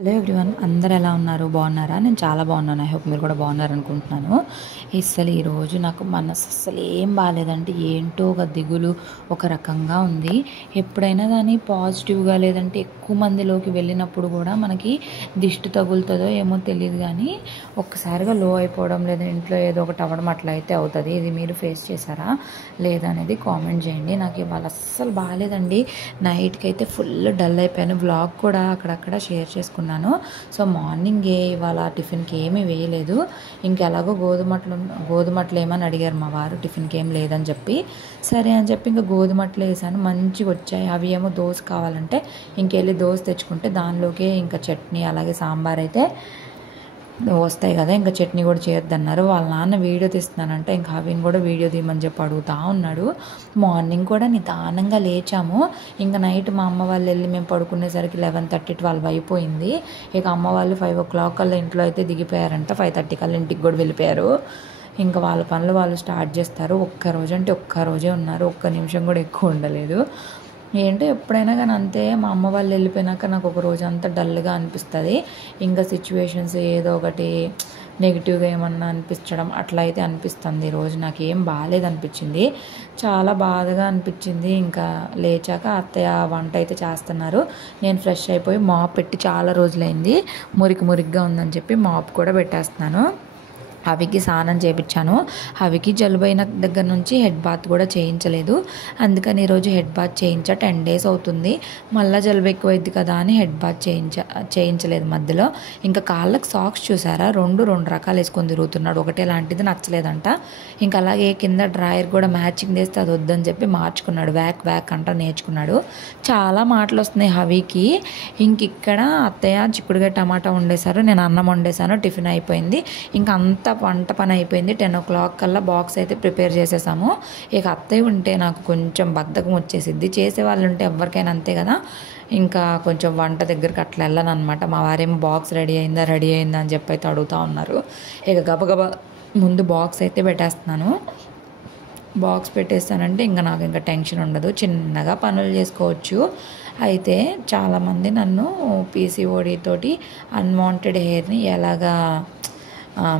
Hello everyone, అందరు ఎలా ఉన్నారు? బాగున్నారా? నేను చాలా బాగున్నాను. ఐ హోప్ మీరు కూడా బాగున్నారనుకుంటున్నాను. అసలు ఈరోజు నాకు మనసు అస్సలు ఏం బాగాలేదంటే ఏంటో ఒక దిగులు ఒక రకంగా ఉంది. ఎప్పుడైనా కానీ పాజిటివ్గా లేదంటే ఎక్కువ మందిలోకి వెళ్ళినప్పుడు కూడా మనకి దిష్టి తగులుతుందో ఏమో తెలియదు, కానీ ఒక్కసారిగా లో అయిపోవడం లేదా ఇంట్లో ఏదో ఒకటి అవ్వడం అట్లా అయితే అవుతుంది. ఇది మీరు ఫేస్ చేశారా లేదా అనేది కామెంట్ చేయండి. నాకు ఇవాళ అస్సలు బాగాలేదండి. నైట్కి అయితే ఫుల్ డల్ అయిపోయాను. వ్లాగ్ కూడా అక్కడక్కడ షేర్ చేసుకున్నాను. సో మార్నింగే ఇవాళ టిఫిన్కి ఏమీ వేయలేదు. ఇంకెలాగో గోధుమట్లు ఏమని అడిగారు మా వారు, టిఫిన్కి ఏం లేదని చెప్పి సరే అని చెప్పి ఇంకా గోధుమట్లు వేసాను. మంచిగా వచ్చాయి. అవి ఏమో దోశ కావాలంటే ఇంకెళ్ళి దోశ తెచ్చుకుంటే దానిలోకే ఇంకా చట్నీ అలాగే సాంబార్ అయితే వస్తాయి కదా, ఇంకా చట్నీ కూడా చేయొద్దన్నారు. వాళ్ళ నాన్న వీడియో తీస్తున్నానంటే ఇంకా అవిని కూడా వీడియో తీయమని చెప్పి అడుగుతూ ఉన్నాడు. మార్నింగ్ కూడా నిదానంగా లేచాము. ఇంకా నైట్ మా అమ్మ వాళ్ళు వెళ్ళి మేము పడుకునేసరికి 11:30 12 అయిపోయింది. ఇక అమ్మ వాళ్ళు 5 o'clock కల్లా ఇంట్లో అయితే దిగిపోయారంట. 5:30 కల్లా ఇంటికి కూడా వెళ్ళిపోయారు. ఇంకా వాళ్ళ పనులు వాళ్ళు స్టార్ట్ చేస్తారు. ఒక్కరోజు అంటే ఒక్కరోజే ఉన్నారు, ఒక్క నిమిషం కూడా ఎక్కువ ఉండలేదు. ఏంటో ఎప్పుడైనా కానీ అంతే, మా అమ్మ వాళ్ళు వెళ్ళిపోయినాక నాకు ఒక రోజు అంతా డల్గా అనిపిస్తుంది. ఇంకా సిచ్యువేషన్స్ ఏదో ఒకటి నెగిటివ్గా ఏమన్నా అనిపించడం అట్లా అయితే అనిపిస్తుంది. ఈరోజు నాకు ఏం బాగాలేదనిపించింది, చాలా బాధగా అనిపించింది. ఇంకా లేచాక అత్తయ్య వంట అయితే చేస్తున్నారు. నేను ఫ్రెష్ అయిపోయి మాప్ పెట్టి చాలా రోజులైంది, మురికిగా ఉందని చెప్పి మాప్ కూడా పెట్టేస్తున్నాను. హవికి స్నానం చేయించాను. హవికి జలుబైన దగ్గర నుంచి హెడ్ బాత్ కూడా చేయించలేదు. అందుకని ఈరోజు హెడ్ బాత్ 10 days అవుతుంది. మళ్ళీ జలుబు ఎక్కువైంది కదా అని హెడ్ బాత్ చేయించలేదు మధ్యలో. ఇంకా కాళ్ళకి సాక్స్ చూసారా, రెండు రకాలు వేసుకొని తిరుగుతున్నాడు. ఒకటే లాంటిది నచ్చలేదంట. ఇంకా అలాగే కింద డ్రాయర్ కూడా మ్యాచింగ్ చేస్తే అది వద్దని చెప్పి మార్చుకున్నాడు. వ్యాక్ అంట నేర్చుకున్నాడు. చాలా మాటలు వస్తున్నాయి హవికి. ఇంక ఇక్కడ అత్తయ్య చిక్కుడుగా టమాటా వండేశారు, నేను అన్నం వండేశాను. టిఫిన్ అయిపోయింది. ఇంకా అంత వంట పని అయిపోయింది. 10 o'clock కల్లా బాక్స్ అయితే ప్రిపేర్ చేసేసాము. ఇక అత్తయ్య ఉంటే నాకు కొంచెం బద్ధకం వచ్చేసిద్ది. చేసేవాళ్ళు ఉంటే ఎవరికైనా అంతే కదా. ఇంకా కొంచెం వంట దగ్గరికి అట్లా వెళ్ళను అనమాట. మా వారేమో బాక్స్ రెడీ అయిందా అని చెప్పి అయితే అడుగుతూ ఉన్నారు. ఇక గబగబా ముందు బాక్స్ అయితే పెట్టేస్తున్నాను. బాక్స్ పెట్టేస్తానంటే ఇంకా నాకు ఇంకా టెన్షన్ ఉండదు, చిన్నగా పనులు చేసుకోవచ్చు. అయితే చాలామంది నన్ను PCOD తోటి అన్వాంటెడ్ హెయిర్ని ఎలాగా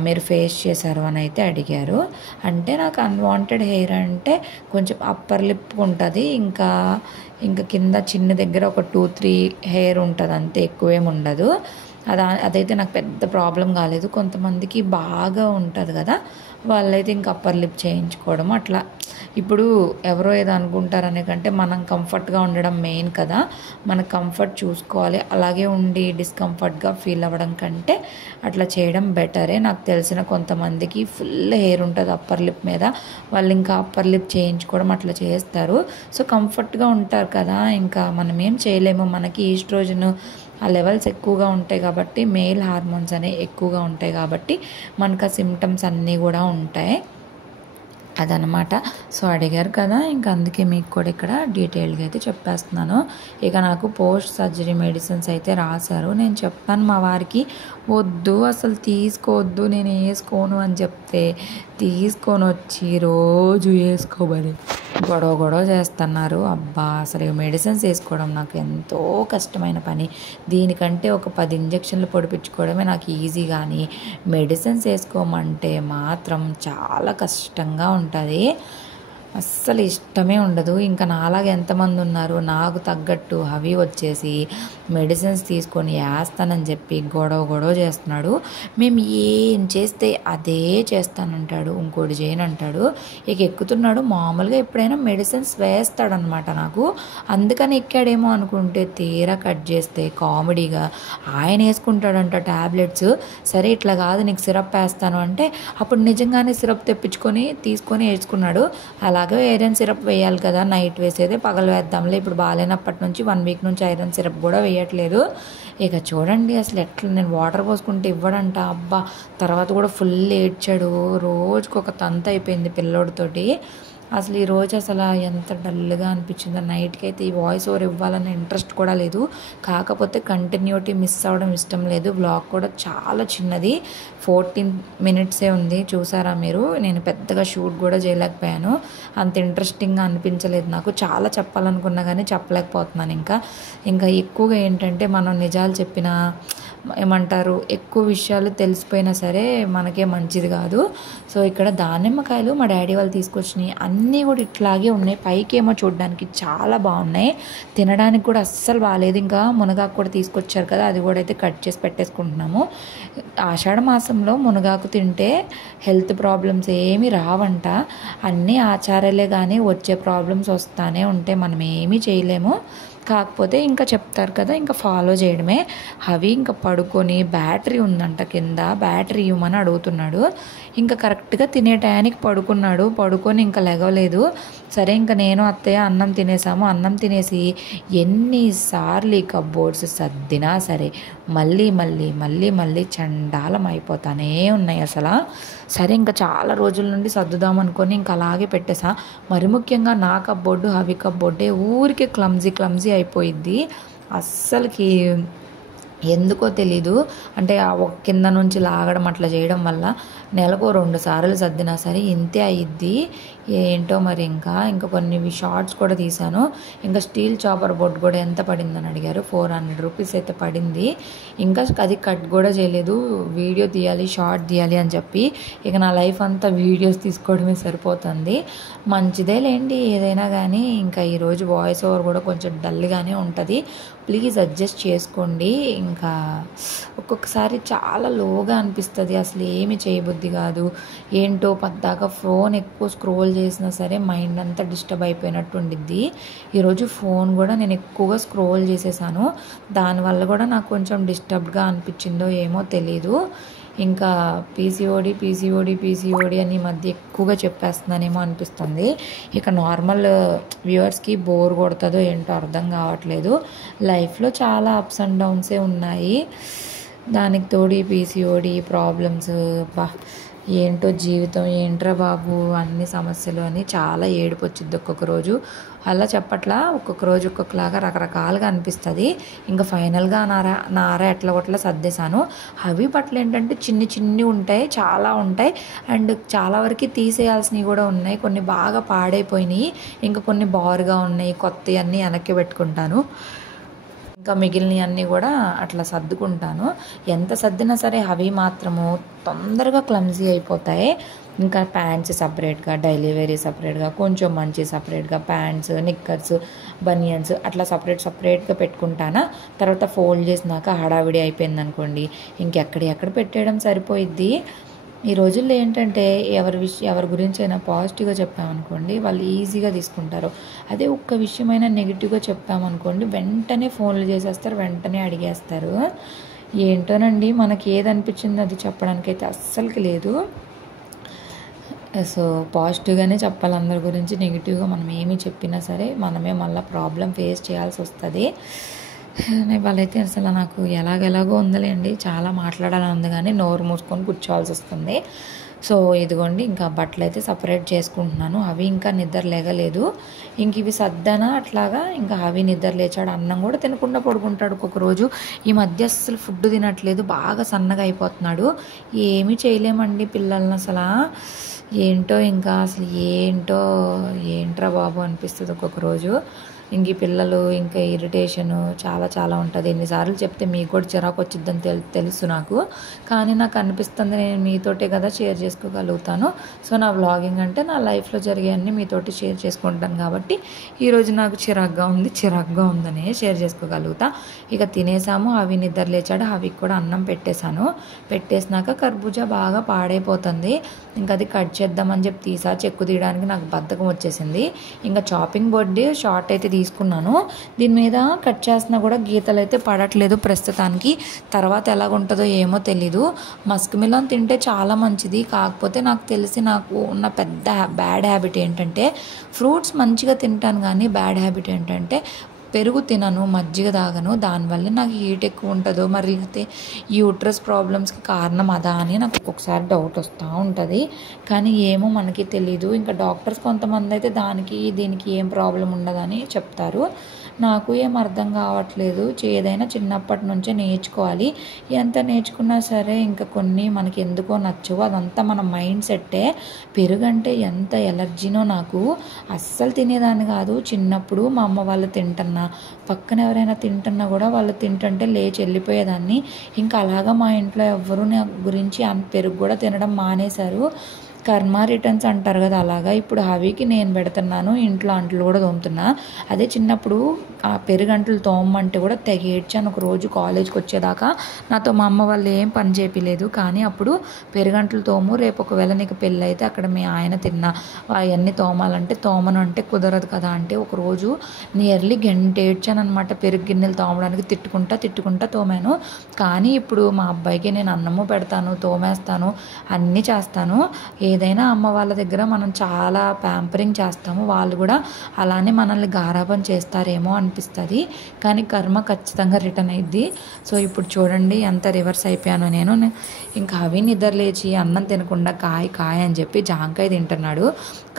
మీరు ఫేస్ చేశారు అని అయితే అడిగారు. అంటే నాకు అన్వాంటెడ్ హెయిర్ అంటే కొంచెం అప్పర్ లిప్ ఉంటుంది, ఇంకా కింద చిన్న దగ్గర ఒక 2-3 హెయిర్ ఉంటుంది, అంతే, ఎక్కువేం ఉండదు. అదైతే నాకు పెద్ద ప్రాబ్లం కాలేదు. కొంతమందికి బాగా ఉంటుంది కదా, వాళ్ళైతే ఇంకా అప్పర్ లిప్ చేయించుకోవడం అట్లా. ఇప్పుడు ఎవరో ఏదో అనుకుంటారనే కంటే మనం కంఫర్ట్గా ఉండడం మెయిన్ కదా, మన కంఫర్ట్ చూసుకోవాలి. అలాగే ఉండి డిస్కంఫర్ట్గా ఫీల్ అవ్వడం కంటే అట్లా చేయడం బెటరే. నాకు తెలిసిన కొంతమందికి ఫుల్ హెయిర్ ఉంటుంది అప్పర్ లిప్ మీద, వాళ్ళు ఇంకా అప్పర్ లిప్ చేయించుకోవడం అట్లా చేస్తారు. సో కంఫర్ట్గా ఉంటారు కదా, ఇంకా మనం ఏం చేయలేము. మనకి ఈస్ట్రోజన్ ఆ లెవెల్స్ ఎక్కువగా ఉంటాయి కాబట్టి, మేల్ హార్మోన్స్ అనేవి ఎక్కువగా ఉంటాయి కాబట్టి మనకు ఆ సిమ్టమ్స్ అన్నీ కూడా ఉంటాయి అదనమాట. సో అడిగారు కదా, ఇంకా అందుకే మీకు కూడా ఇక్కడ డీటెయిల్గా అయితే చెప్పేస్తున్నాను. ఇక నాకు పోస్ట్ సర్జరీ మెడిసిన్స్ అయితే రాశారు. నేను చెప్పాను మా వారికి, వద్దు అసలు తీసుకోవద్దు, నేను వేసుకోను అని చెప్తే తీసుకొని వచ్చి రోజు వేసుకోమని గొడవ చేస్తున్నారు. అబ్బా, అసలు మెడిసిన్స్ వేసుకోవడం నాకు ఎంతో కష్టమైన పని. దీనికంటే ఒక 10 ఇంజక్షన్లు పొడిపించుకోవడమే నాకు ఈజీ, కానీ మెడిసిన్స్ వేసుకోమంటే మాత్రం చాలా కష్టంగా ఉంటుంది. అస్సలు ఇష్టమే ఉండదు. ఇంకా నాలాగా ఎంతమంది ఉన్నారు, నాకు తగ్గట్టు హవి వచ్చేసి మెడిసిన్స్ తీసుకొని వేస్తానని చెప్పి గొడవ చేస్తున్నాడు. మేము ఏం చేస్తే అదే చేస్తానంటాడు, ఇంకోటి చేయనంటాడు. ఇక ఎక్కుతున్నాడు. మామూలుగా ఎప్పుడైనా మెడిసిన్స్ వేస్తాడనమాట నాకు, అందుకని ఎక్కాడేమో అనుకుంటే తీరా కట్ చేస్తే కామెడీగా ఆయన వేసుకుంటాడంట ట్యాబ్లెట్స్. సరే ఇట్లా కాదు, నీకు సిరప్ వేస్తాను అంటే అప్పుడు నిజంగానే సిరప్ తీసుకొని వేసుకున్నాడు. అలాగే ఐరన్ సిరప్ వేయాలి కదా, నైట్ వేసేదే పగలు వేద్దాంలే, ఇప్పుడు బాగాలేనప్పటి నుంచి 1 week నుంచి ఐరన్ సిరప్ కూడా వేయట్లేదు. ఇక చూడండి అసలు ఎట్లా, నేను వాటర్ పోసుకుంటే ఇవ్వడంట. అబ్బా, తర్వాత కూడా ఫుల్ ఏడ్చాడు. రోజుకు ఒక తంత అయిపోయింది పిల్లోడితోటి. అసలు ఈరోజు అసలు ఎంత డల్గా అనిపించిందో. నైట్కి అయితే ఈ వాయిస్ ఓవర్ ఇవ్వాలన్న ఇంట్రెస్ట్ కూడా లేదు, కాకపోతే కంటిన్యూటీ మిస్ అవ్వడం ఇష్టం లేదు. వ్లాగ్ కూడా చాలా చిన్నది, 14 minutes ఉంది. చూసారా మీరు, నేను పెద్దగా షూట్ కూడా చేయలేకపోయాను, అంత ఇంట్రెస్టింగ్గా అనిపించలేదు నాకు. చాలా చెప్పాలనుకున్నా కానీ చెప్పలేకపోతున్నాను. ఇంకా ఎక్కువగా ఏంటంటే మనం నిజాలు చెప్పినా ఏమంటారు, ఎక్కువ విషయాలు తెలిసిపోయినా సరే మనకే మంచిది కాదు. సో ఇక్కడ దానిమ్మకాయలు మా డాడీ వాళ్ళు తీసుకొచ్చినాయి, అన్నీ కూడా ఇట్లాగే ఉన్నాయి. పైకి ఏమో చూడడానికి చాలా బాగున్నాయి, తినడానికి కూడా అస్సలు బాగాలేదు. ఇంకా మునగాకు కూడా తీసుకొచ్చారు కదా, అది కూడా అయితే కట్ చేసి పెట్టేసుకుంటున్నాము. ఆషాఢ మాసంలో మునగాకు తింటే హెల్త్ ప్రాబ్లమ్స్ ఏమీ రావంట. అన్నీ ఆచారాలే కానీ వచ్చే ప్రాబ్లమ్స్ వస్తానే ఉంటాయి, మనం ఏమీ చేయలేము. కాకపోతే ఇంకా చెప్తారు కదా, ఇంకా ఫాలో చేయడమే. అవి ఇంకా పడుకొని బ్యాటరీ ఉందంట కింద, బ్యాటరీ ఇవ్వమని అడుగుతున్నాడు. ఇంకా కరెక్ట్గా తినే టయానికి పడుకున్నాడు, పడుకొని ఇంకా లెగవలేదు. సరే ఇంకా నేను అత్తయ్య అన్నం తినేసాము. అన్నం తినేసి ఎన్నిసార్లు ఈ కబోర్డ్స్ సర్దినా సరే మళ్ళీ మళ్ళీ మళ్ళీ మళ్ళీ చండాలం అయిపోతానే ఉన్నాయి అసలు. సరే ఇంకా చాలా రోజుల నుండి సర్దుదాం అనుకొని ఇంకా అలాగే పెట్టేసా. మరి ముఖ్యంగా నా కబోర్డు హవి కబోర్డే ఊరికే క్లమ్జీ అయిపోయిద్ది అస్సలకి. ఎందుకో తెలీదు, అంటే ఆ కింద నుంచి లాగడం అట్లా చేయడం వల్ల నెలకు 2 సార్లు సర్దినా సరే ఇంతే అయ్యిద్ది. ఏంటో మరి. ఇంకా కొన్ని షార్ట్స్ కూడా తీశాను. ఇంకా స్టీల్ చాపర్ బోర్డ్ కూడా ఎంత పడిందని అడిగారు, 400 రూపీస్ అయితే పడింది. ఇంకా అది కట్ కూడా చేయలేదు, వీడియో తీయాలి షార్ట్ తీయాలి అని చెప్పి ఇక నా లైఫ్ అంతా వీడియోస్ తీసుకోవడమే సరిపోతుంది. మంచిదే లేండి ఏదైనా కానీ. ఇంకా ఈరోజు వాయిస్ ఓవర్ కూడా కొంచెం డల్గానే ఉంటుంది, ప్లీజ్ అడ్జస్ట్ చేసుకోండి. ఇంకా ఒక్కొక్కసారి చాలా లోగా అనిపిస్తుంది, అసలు ఏమి చేయబుద్ధి కాదు. ఏంటో పద్దాకా ఫోన్ ఎక్కువ స్క్రోల్ చేసినా సరే మైండ్ అంతా డిస్టర్బ్ అయిపోయినట్టు ఉండిద్ది. ఈరోజు ఫోన్ కూడా నేను ఎక్కువగా స్క్రోల్ చేసేసాను, దానివల్ల కూడా నాకు కొంచెం డిస్టర్బ్గా అనిపించిందో ఏమో తెలీదు. ఇంకా పీసీఓడి అని ఈ మధ్య ఎక్కువగా చెప్పేస్తున్నానేమో అనిపిస్తుంది. ఇక నార్మల్ వ్యూవర్స్కి బోర్ కొడుతుందో ఏంటో అర్థం కావట్లేదు. లైఫ్లో చాలా అప్స్ అండ్ డౌన్సే ఉన్నాయి, దానికి తోడి పీసీఓడి ప్రాబ్లమ్స్. ఏంటో జీవితం, ఏంట్రా బాబు అన్ని సమస్యలు అని చాలా ఏడుపు వచ్చింది ఒక్కొక్క రోజు. అలా చెప్పట్లా, ఒక్కొక్క రోజు ఒక్కొక్కలాగా రకరకాలుగా అనిపిస్తుంది. ఇంకా ఫైనల్గా నార ఎట్లా సర్దేశాను. అవి బట్టలు ఏంటంటే చిన్ని ఉంటాయి, చాలా ఉంటాయి. అండ్ చాలా వరకు తీసేయాల్సినవి కూడా ఉన్నాయి, కొన్ని బాగా పాడైపోయినాయి, ఇంకా కొన్ని బారుగా ఉన్నాయి. కొత్తవి అన్నీ వెనక్కి పెట్టుకుంటాను, ఇంకా మిగిలినవి అన్నీ కూడా అట్లా సర్దుకుంటాను. ఎంత సర్దినా సరే అవి మాత్రము తొందరగా క్లమ్జీ అయిపోతాయి. ఇంకా ప్యాంట్స్ సపరేట్గా, డైలీ వేరీ సపరేట్గా, కొంచెం మంచి సపరేట్గా, ప్యాంట్స్, నిక్కర్స్, బనియన్స్ అట్లా సపరేట్గా పెట్టుకుంటానా. తర్వాత ఫోల్డ్ చేసినాక హడావిడి అయిపోయింది అనుకోండి, ఇంకెక్కడ పెట్టేయడం సరిపోయిద్ది. ఈ రోజుల్లో ఏంటంటే ఎవరి గురించి అయినా పాజిటివ్గా చెప్పామనుకోండి వాళ్ళు ఈజీగా తీసుకుంటారు. అదే ఒక్క విషయమైనా నెగిటివ్గా చెప్పామనుకోండి వెంటనే ఫోన్లు చేసేస్తారు, వెంటనే అడిగేస్తారు. ఏంటోనండి, మనకి ఏది అనిపించిందో అది చెప్పడానికైతే అస్సలకి లేదు. సో పాజిటివ్గానే చెప్పాలి అందరి గురించి, నెగిటివ్గా మనం ఏమి చెప్పినా సరే మనమే మళ్ళీ ప్రాబ్లం ఫేస్ చేయాల్సి వస్తుంది. వాళ్ళైతే అసలు నాకు ఎలాగో ఉందిలేండి, చాలా మాట్లాడాలని ఉంది కానీ నోరు మూసుకొని కూర్చోవాల్సి వస్తుంది. సో ఇదిగోండి ఇంకా బట్టలు అయితే సపరేట్ చేసుకుంటున్నాను. అవి ఇంకా నిద్ర లేగలేదు, ఇంక ఇవి సర్దానా అట్లాగా. ఇంకా అవి నిద్ర లేచాడు, అన్నం కూడా తినకుండా పడుకుంటాడు ఒక్కొక్క రోజు. ఈ మధ్య అసలు ఫుడ్ తినట్లేదు, బాగా సన్నగా అయిపోతున్నాడు. ఏమీ చేయలేమండి పిల్లల్ని అసలు. ఏంటో ఇంకా అసలు ఏంట్రా బాబు అనిపిస్తుంది ఒక్కొక్క రోజు. ఇంక ఈ పిల్లలు ఇంకా ఇరిటేషను చాలా ఉంటుంది. ఎన్నిసార్లు చెప్తే మీకు కూడా చిరాకు వచ్చిద్దని తెలుసు నాకు, కానీ నాకు అనిపిస్తుంది నేను మీతోటే కదా షేర్ చేసుకోగలుగుతాను. సో నా వ్లాగింగ్ అంటే నా లైఫ్లో జరిగేవన్నీ మీతోటి షేర్ చేసుకుంటాను కాబట్టి ఈరోజు నాకు చిరాగ్గా ఉందనే షేర్ చేసుకోగలుగుతా. ఇక తినేసాము, అవి నిద్ర లేచాడు, అవికి కూడా అన్నం పెట్టేసినాక కర్బూజా బాగా పాడైపోతుంది. ఇంకా అది కట్ చేద్దామని చెప్పి తీసా, చెక్కు తీయడానికి నాకు బద్ధకం వచ్చేసింది. ఇంకా చాపింగ్ బోర్డు షార్ట్ అయితే తీసుకున్నాను, దీని మీద కట్ చేసినా కూడా గీతలు అయితే పడట్లేదు ప్రస్తుతానికి. తర్వాత ఎలాగుంటుందో ఏమో తెలీదు. మస్క్ మిలన్ తింటే చాలా మంచిది, కాకపోతే నాకు ఉన్న పెద్ద బ్యాడ్ హ్యాబిట్ ఏంటంటే ఫ్రూట్స్ మంచిగా తింటాను కానీ బ్యాడ్ హ్యాబిట్ ఏంటంటే పెరుగు తినను, మజ్జిగ తాగను. దానివల్ల నాకు హీట్ ఎక్కువ ఉంటుందో మరి అయితే యూట్రస్ ప్రాబ్లమ్స్కి కారణం అదా అని నాకు ఒక్కొక్కసారి డౌట్ వస్తూ ఉంటుంది. కానీ ఏమో మనకి తెలీదు. ఇంకా డాక్టర్స్ కొంతమంది అయితే దీనికి ఏం ప్రాబ్లం ఉండదని చెప్తారు. నాకు ఏం అర్థం కావట్లేదు. ఏదైనా చిన్నప్పటి నుంచే నేర్చుకోవాలి. ఎంత నేర్చుకున్నా సరే ఇంకా కొన్ని మనకి ఎందుకో నచ్చవు. అదంతా మన మైండ్ సెట్టే. పెరుగంటే ఎంత ఎలర్జీనో నాకు. అస్సలు తినేదాన్ని కాదు చిన్నప్పుడు. మా అమ్మ వాళ్ళు తింటున్నా, పక్కన ఎవరైనా తింటున్నా కూడా వాళ్ళు తింటుంటే లేచి వెళ్ళిపోయేదాన్ని. ఇంకా అలాగా మా ఇంట్లో ఎవ్వరూ నా గురించి పెరుగు కూడా తినడం మానేశారు. కర్మ రిటర్న్స్ అంటారు కదా, అలాగా ఇప్పుడు హవికి నేను పెడుతున్నాను. ఇంట్లో అంట్లు కూడా తోముతున్నా. అదే చిన్నప్పుడు ఆ పెరుగంటలు తోమంటే కూడా తెగ ఏడ్చాను. ఒక రోజు కాలేజ్కి వచ్చేదాకా నాతో మా అమ్మ వాళ్ళు ఏం పని చేపిలేదు. కానీ అప్పుడు పెరుగంటలు తోము, రేపు ఒకవేళ నీకు పెళ్ళి అయితే అక్కడ మీ ఆయన తిన్నా అవన్నీ తోమాలంటే తోమను అంటే కుదరదు కదా అంటే ఒకరోజు నియర్లీ గంట ఏడ్చాను అనమాట. పెరుగు గిన్నెలు తోమడానికి తిట్టుకుంటా తోమాను. కానీ ఇప్పుడు మా అబ్బాయికి నేను అన్నము పెడతాను, తోమేస్తాను, అన్నీ చేస్తాను. ఏదైనా అమ్మ వాళ్ళ దగ్గర మనం చాలా ప్యాంపరింగ్ చేస్తాము. వాళ్ళు కూడా అలానే మనల్ని గారాబం చేస్తారేమో అనిపిస్తుంది. కానీ కర్మ ఖచ్చితంగా రిటర్న్ అయ్యిద్ది. సో ఇప్పుడు చూడండి ఎంత రివర్స్ అయిపోయాను నేను. ఇంకా అవి నిద్ర లేచి అన్నం తినకుండా కాయ అని చెప్పి జాంకాయ తింటున్నాడు.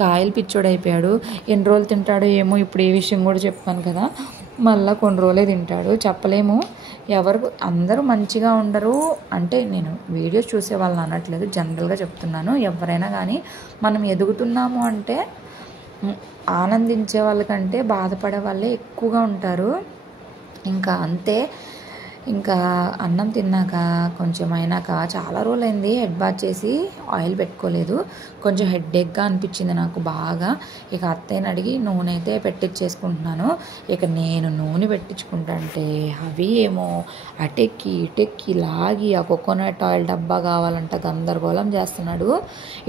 కాయలు పిచ్చోడైపోయాడు. ఎన్ని రోజులు తింటాడో ఏమో. ఇప్పుడు ఏ విషయం కూడా చెప్పాను కదా, మళ్ళీ కొన్ని రోజులే తింటాడు. చెప్పలేము. అందరూ మంచిగా ఉండరు అంటే నేను వీడియోస్ చూసే వాళ్ళని అనట్లేదు, జనరల్గా చెప్తున్నాను. ఎవరైనా కానీ మనం ఎదుగుతున్నాము అంటే ఆనందించే వాళ్ళకంటే బాధపడే వాళ్ళే ఎక్కువగా ఉంటారు. ఇంకా అంతే. ఇంకా అన్నం తిన్నాక కొంచెం అయినాక చాలా రోజులైంది హెడ్ బాత్ చేసి ఆయిల్ పెట్టుకోలేదు. కొంచెం హెడ్ఏక్గా అనిపించింది నాకు బాగా. ఇక అత్తయ్యని అడిగి నూనె అయితే పెట్టించేసుకుంటున్నాను. ఇక నేను నూనె పెట్టించుకుంటా అవి ఏమో అటెక్కి లాగి ఆ కోకోనట్ ఆయిల్ డబ్బా కావాలంట గందరగోళం చేస్తున్నాడు.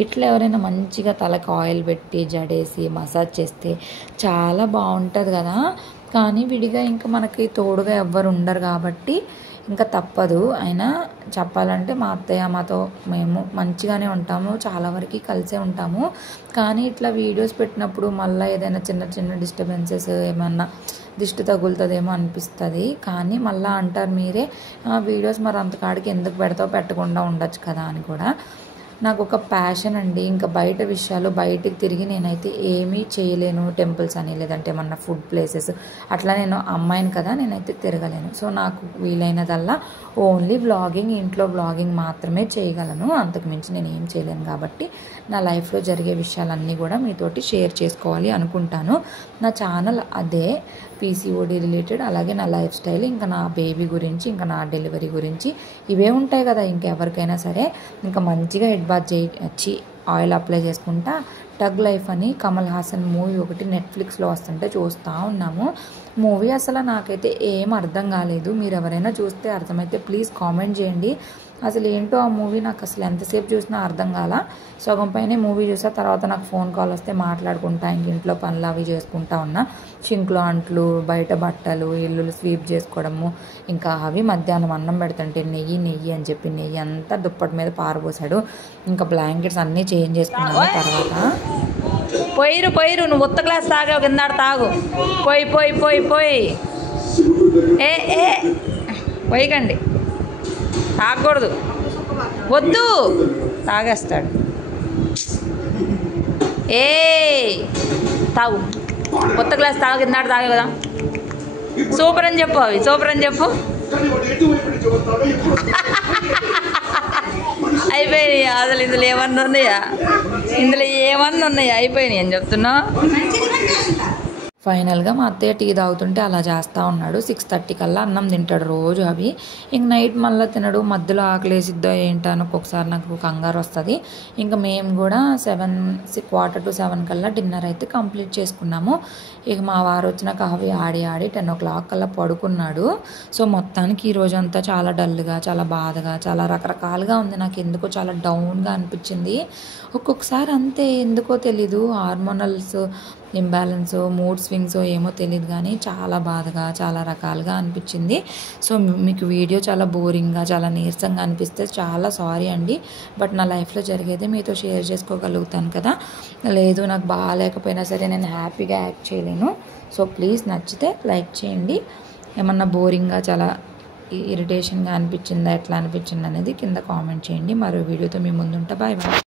ఇట్లా ఎవరైనా మంచిగా తలకి ఆయిల్ పెట్టి జడేసి మసాజ్ చేస్తే చాలా బాగుంటుంది కదా. కానీ విడిగా ఇంకా మనకి తోడుగా ఎవ్వరు ఉండరు కాబట్టి ఇంకా తప్పదు. అయినా చెప్పాలంటే మా అత్తయ్య మాతో మేము మంచిగానే ఉంటాము, చాలా వరకు కలిసే ఉంటాము. కానీ ఇట్లా వీడియోస్ పెట్టినప్పుడు మళ్ళీ ఏదైనా చిన్న డిస్టర్బెన్సెస్ ఏమన్నా దిష్టి తగులుతుందేమో అనిపిస్తుంది. కానీ మళ్ళీ అంటారు మీరే వీడియోస్ మరి అంతకాడికి ఎందుకు పెడతావు, పెట్టకుండా ఉండొచ్చు కదా అని కూడా. నాకు ఒక ప్యాషన్ అండి. ఇంకా బయట విషయాలు బయటికి తిరిగి నేనైతే ఏమీ చేయలేను. టెంపుల్స్ అని లేదంటే ఏమన్నా ఫుడ్ ప్లేసెస్ అట్లా నేను అమ్మాయిని కదా, నేనైతే తిరగలేను. సో నాకు వీలైనదల్లా ఓన్లీ వ్లాగింగ్, ఇంట్లో వ్లాగింగ్ మాత్రమే చేయగలను. అంతకుమించి నేను ఏం చేయలేను. కాబట్టి నా లైఫ్లో జరిగే విషయాలన్నీ కూడా మీతోటి షేర్ చేసుకోవాలి అనుకుంటాను. నా ఛానల్ అదే, పీసీఓడి రిలేటెడ్, అలాగే నా లైఫ్ స్టైల్, ఇంకా నా బేబీ గురించి, ఇంకా నా డెలివరీ గురించి ఇవే ఉంటాయి కదా. ఇంకెవరికైనా సరే ఇంకా మంచిగా హెడ్ బాత్ వచ్చి ఆయిల్ అప్లై చేసుకుంటా టగ్ లైఫ్ అని కమల్ హాసన్ మూవీ ఒకటి నెట్ఫ్లిక్స్లో వస్తుంటే చూస్తూ ఉన్నాము. మూవీ అసలు నాకైతే ఏం అర్థం కాలేదు. మీరు ఎవరైనా చూస్తే అర్థమైతే ప్లీజ్ కామెంట్ చేయండి. అసలు ఏంటో ఆ మూవీ నాకు అసలు ఎంతసేపు చూసినా అర్థం కాల. సగం పైన మూవీ చూసా, తర్వాత నాకు ఫోన్ కాల్ వస్తే మాట్లాడుకుంటా ఇంక ఇంట్లో పనులు అవి చేసుకుంటా ఉన్నా. సింక్లో అంట్లు, బయట బట్టలు, ఇల్లులు స్వీప్ చేసుకోవడము. ఇంకా అవి మధ్యాహ్నం అన్నం పెడుతుంటే నెయ్యి అని చెప్పి నెయ్యి అంతా దుప్పటి మీద పారబోసాడు. ఇంకా బ్లాంకెట్స్ అన్నీ చేంజ్ చేసుకున్నాను. తర్వాత పోయిరు నువ్వు ఉత్త గ్లాస్ తాగావు, కిందాడు తాగు. పోయి ఏ పోయికండి, తాగకూడదు, వద్దు, తాగేస్తాడు. తాగు, కొత్త గ్లాస్ తాగు, కిందాడు తాగే కదా. సూపర్ అని చెప్పు, అవి సూపర్ అని చెప్పు. అయిపోయినాయి. అసలు ఇందులో ఏమన్నా ఉన్నాయా? అయిపోయినాయి అని చెప్తున్నా. ఫైనల్గా మా అత్తయ్య టీ తాగుతుంటే అలా చేస్తూ ఉన్నాడు. 6:30 కల్లా అన్నం తింటాడు రోజు అవి. ఇంక నైట్ మళ్ళీ తినడు. మధ్యలో ఆకలేసిద్దో ఏంటో ఒక్కొక్కసారి నాకు కంగారు వస్తుంది. ఇంకా మేము కూడా 6:45 కల్లా డిన్నర్ అయితే కంప్లీట్ చేసుకున్నాము. ఇక మా వారు వచ్చినాక అవి ఆడి 10 o'clock కల్లా పడుకున్నాడు. సో మొత్తానికి ఈరోజు అంతా చాలా డల్గా, చాలా బాధగా, చాలా రకరకాలుగా ఉంది. నాకు ఎందుకో చాలా డౌన్గా అనిపించింది. ఒక్కొక్కసారి అంతే, ఎందుకో తెలీదు, హార్మోనల్స్ ఇంబ్యాలెన్స్, మూడ్ స్వింగ్స్ ఏమో తెలియదు, కానీ చాలా బాధగా, చాలా రకాలుగా అనిపించింది. సో మీకు వీడియో చాలా బోరింగ్గా, చాలా నీరసంగా అనిపిస్తే చాలా సారీ అండి. బట్ నా లైఫ్లో జరిగేది మీతో షేర్ చేసుకోగలుగుతాను కదా. లేదు నాకు బాగాలేకపోయినా సరే నేను హ్యాపీగా యాక్ట్ చేయలేను. సో ప్లీజ్ నచ్చితే లైక్ చేయండి. ఏమన్నా బోరింగ్గా, చాలా ఇరిటేషన్గా అనిపించిందా, ఎట్లా అనిపించింది అనేది కింద కామెంట్ చేయండి. మరో వీడియోతో మీ ముందుంటా. బాయ్.